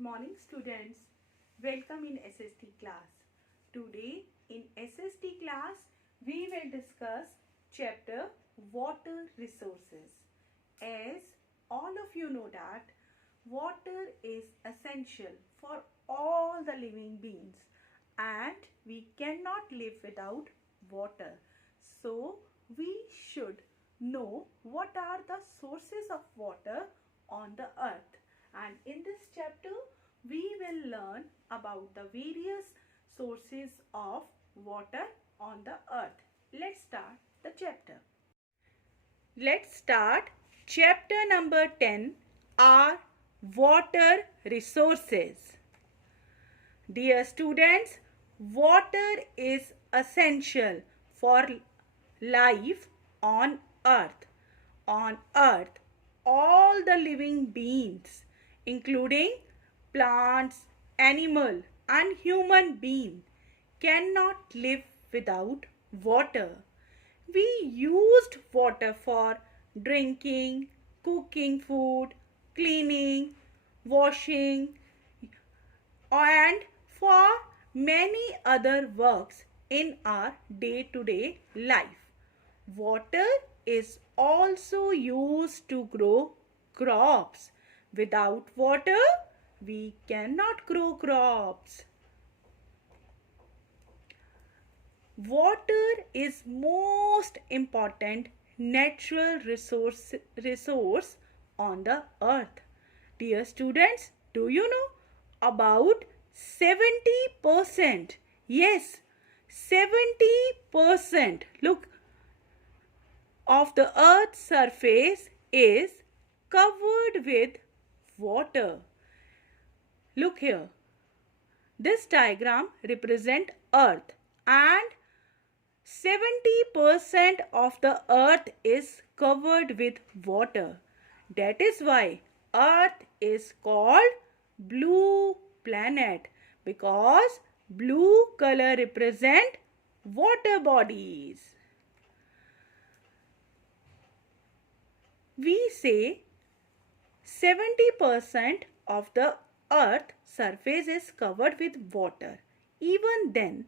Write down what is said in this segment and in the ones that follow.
morning students. Welcome in SST class. Today in SST class we will discuss chapter water resources. As all of you know that water is essential for all the living beings and we cannot live without water. So we should know what are the sources of water on the earth. And in this chapter we will learn about the various sources of water on the earth. Let's start the chapter. Let's start chapter number 10, are water resources. Dear students, water is essential for life on earth. On earth, all the living beings including plants, animal and human being cannot live without water. We used water for drinking, cooking food, cleaning, washing and for many other works in our day-to-day life. Water is also used to grow crops. Without water, we cannot grow crops. Water is most important natural resource on the earth. Dear students, do you know about 70%? Yes, 70%. Look, of the earth's surface is covered with water. Look here. This diagram represents earth and 70% of the earth is covered with water. That is why earth is called blue planet, because blue color represent water bodies. We say 70% of the earth surface is covered with water. Even then,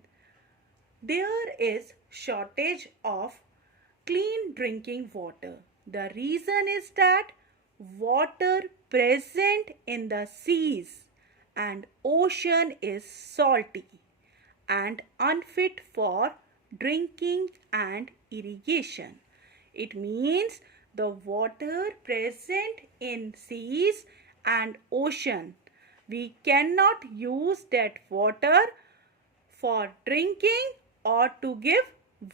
there is shortage of clean drinking water. The reason is that water present in the seas and ocean is salty and unfit for drinking and irrigation. It means the water present in seas and ocean, we cannot use that water for drinking or to give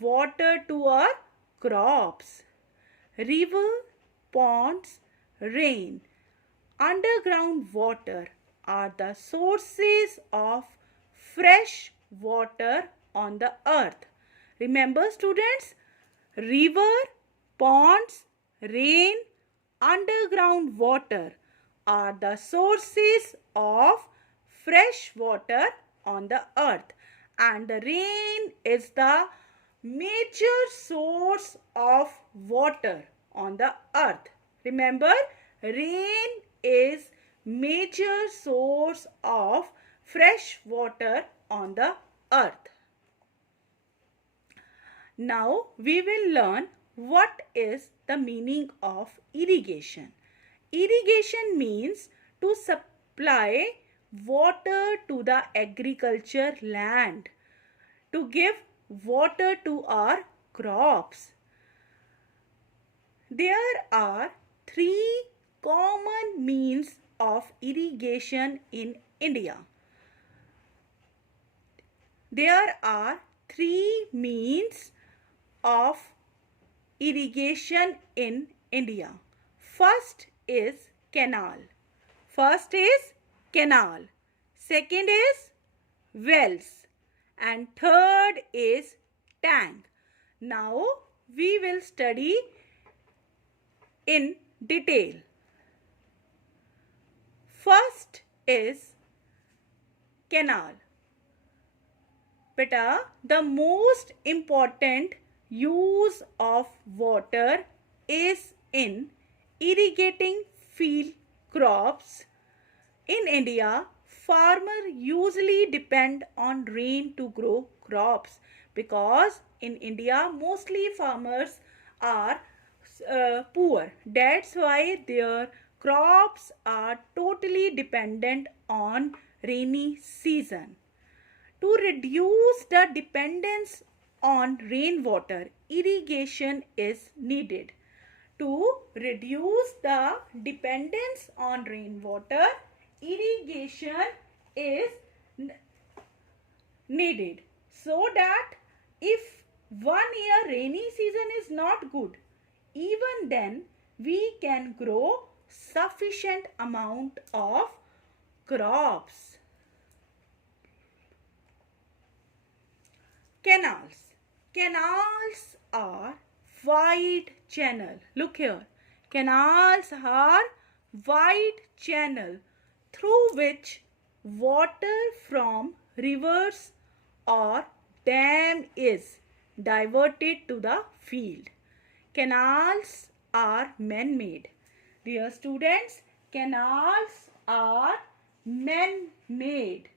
water to our crops. River, ponds, rain, underground water are the sources of fresh water on the earth. Remember students, river, ponds, rain, underground water are the sources of fresh water on the earth, and the rain is the major source of water on the earth. Remember, rain is major source of fresh water on the earth. Now we will learn what is the meaning of irrigation. Irrigation means to supply water to the agriculture land, to give water to our crops. There are three common means of irrigation in India. There are three means of irrigation in India. First is canal. Second is wells. And third is tank. Now we will study in detail. First is canal. Beta, the most important use of water is in irrigating field crops, In India, farmers usually depend on rain to grow crops because in India mostly farmers are poor. That's why their crops are totally dependent on rainy season. To reduce the dependence on rainwater, irrigation is needed. To reduce the dependence on rainwater, irrigation is needed. So that if 1 year rainy season is not good, even then we can grow sufficient amount of crops. Canals. Canals are wide channel. Look here. Canals are wide channel through which water from rivers or dam is diverted to the field. Canals are man-made. Dear students, canals are man-made.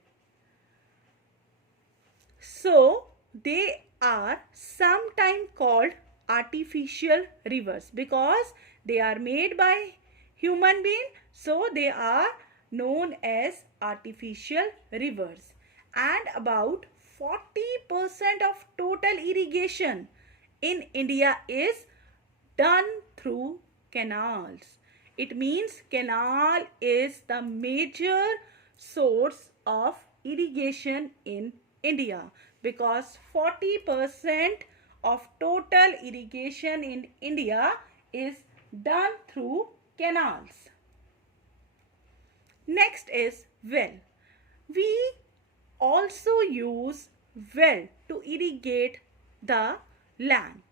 So, they are sometimes called artificial rivers because they are made by human being. So, they are known as artificial rivers. And about 40% of total irrigation in India is done through canals. It means canal is the major source of irrigation in India because 40% of total irrigation in India is done through canals. Next is well. We also use well to irrigate the land.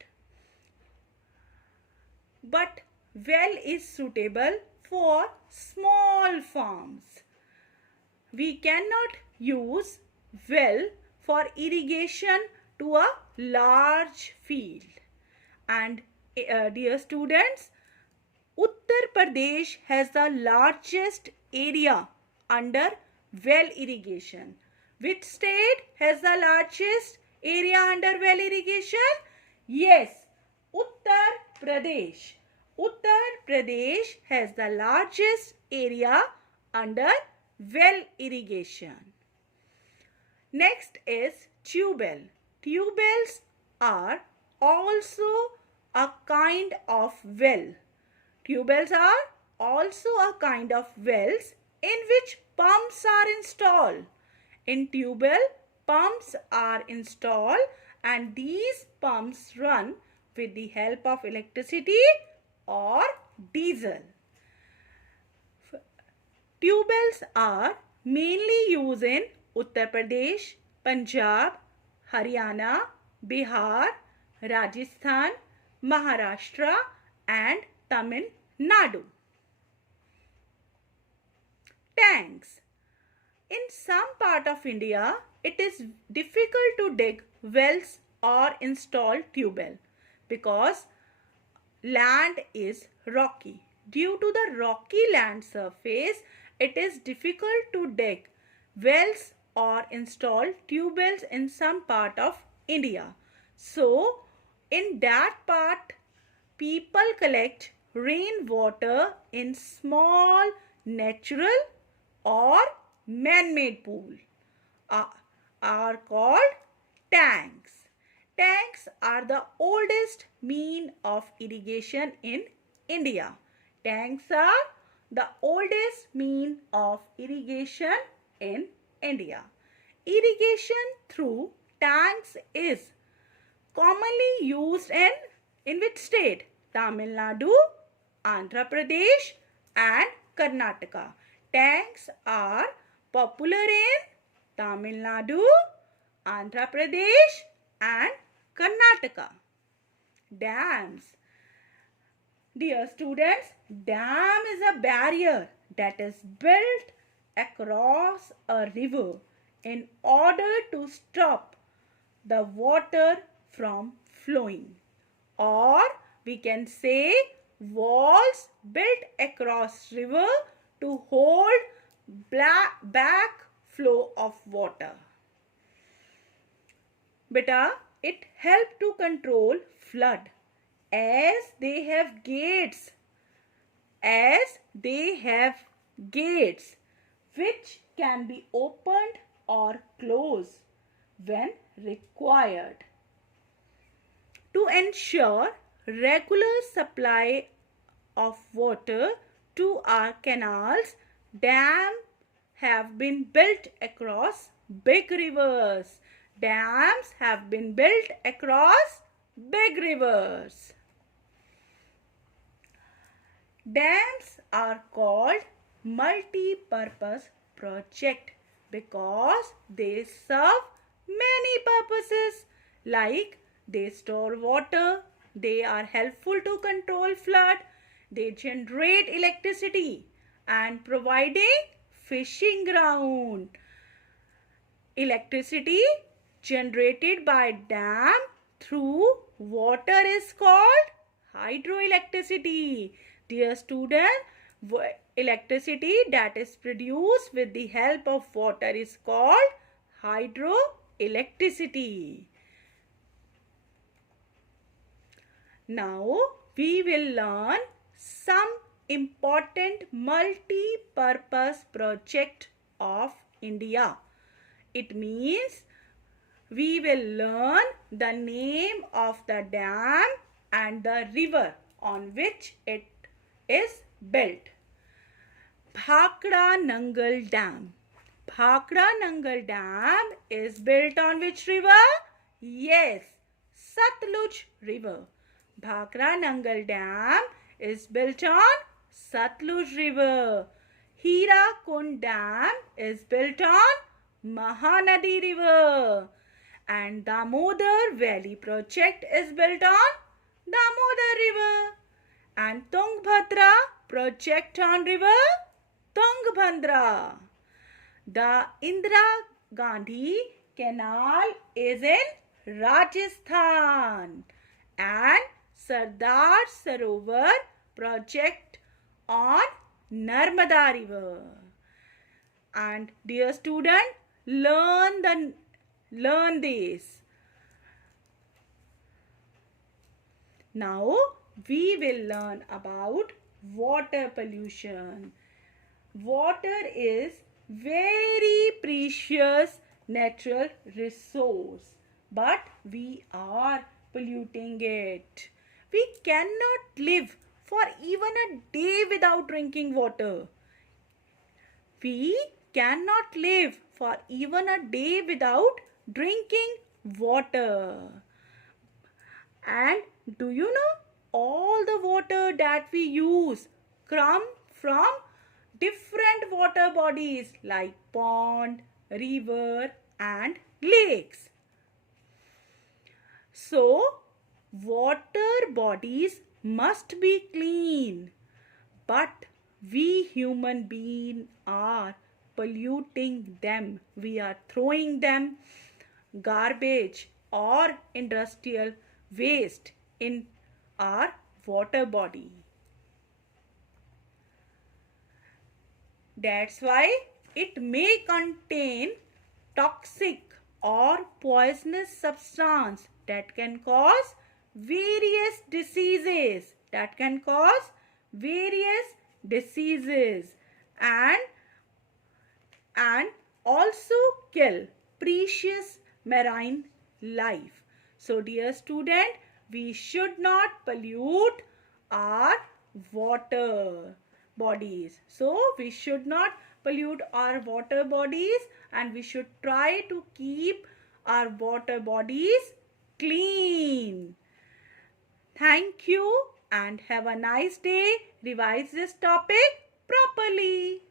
But well is suitable for small farms. We cannot use well for irrigation to a large field. And dear students, Uttar Pradesh has the largest area under well irrigation. Which state has the largest area under well irrigation? Yes, Uttar Pradesh. Uttar Pradesh has the largest area under well irrigation. Next is tube well. Tube wells are also a kind of well. Tube wells are also a kind of wells in which pumps are installed. In tube well, pumps are installed and these pumps run with the help of electricity or diesel. Tube wells are mainly used in Uttar Pradesh, Punjab, Haryana, Bihar, Rajasthan, Maharashtra and Tamil Nadu. Tanks. In some part of India, it is difficult to dig wells or install tube well because land is rocky. Due to the rocky land surface, it is difficult to dig wells or install tube wells in some part of India. So, in that part, people collect rainwater in small natural or man-made pools are called tanks. Tanks are the oldest mean of irrigation in India. Tanks are the oldest mean of irrigation in India. Irrigation through tanks is commonly used in which state? Tamil Nadu, Andhra Pradesh and Karnataka. Tanks are popular in Tamil Nadu, Andhra Pradesh and Karnataka. Dams. Dear students, dam is a barrier that is built across a river in order to stop the water from flowing. Or we can say walls built across river to hold back flow of water. Beta, it helps to control flood as they have gates. As they have gates which can be opened or closed when required. To ensure regular supply of water to our canals, dams have been built across big rivers. Dams have been built across big rivers. Dams are called multi-purpose project because they serve many purposes, like they store water, they are helpful to control flood, they generate electricity and providing fishing ground. Electricity generated by dam through water is called hydroelectricity. Dear student, electricity that is produced with the help of water is called hydroelectricity. Now we will learn some important multi-purpose project of India. It means we will learn the name of the dam and the river on which it is built. Bhakra Nangal Dam. Bhakra Nangal Dam is built on which river? Yes, Satluj River. Bhakra Nangal Dam is built on Satluj River. Hirakund Dam is built on Mahanadi River. And Damodar Valley Project is built on Damodar River. And Tungabhadra project on river Tungabhadra. The Indira Gandhi Canal is in Rajasthan. And Sardar Sarovar project on Narmada River. And dear student, learn this. Now we will learn about water pollution. Water is very precious natural resource, but we are polluting it. We cannot live for even a day without drinking water. We cannot live for even a day without drinking water. And do you know, all the water that we use come from different water bodies like pond, river and lakes. So, water bodies must be clean, but we human beings are polluting them. We are throwing them garbage or industrial waste in our water body. That's why it may contain toxic or poisonous substance that can cause various diseases. And also kill precious marine life. So dear student, we should not pollute our water bodies. So we should not pollute our water bodies and we should try to keep our water bodies clean. Thank you and have a nice day. Revise this topic properly.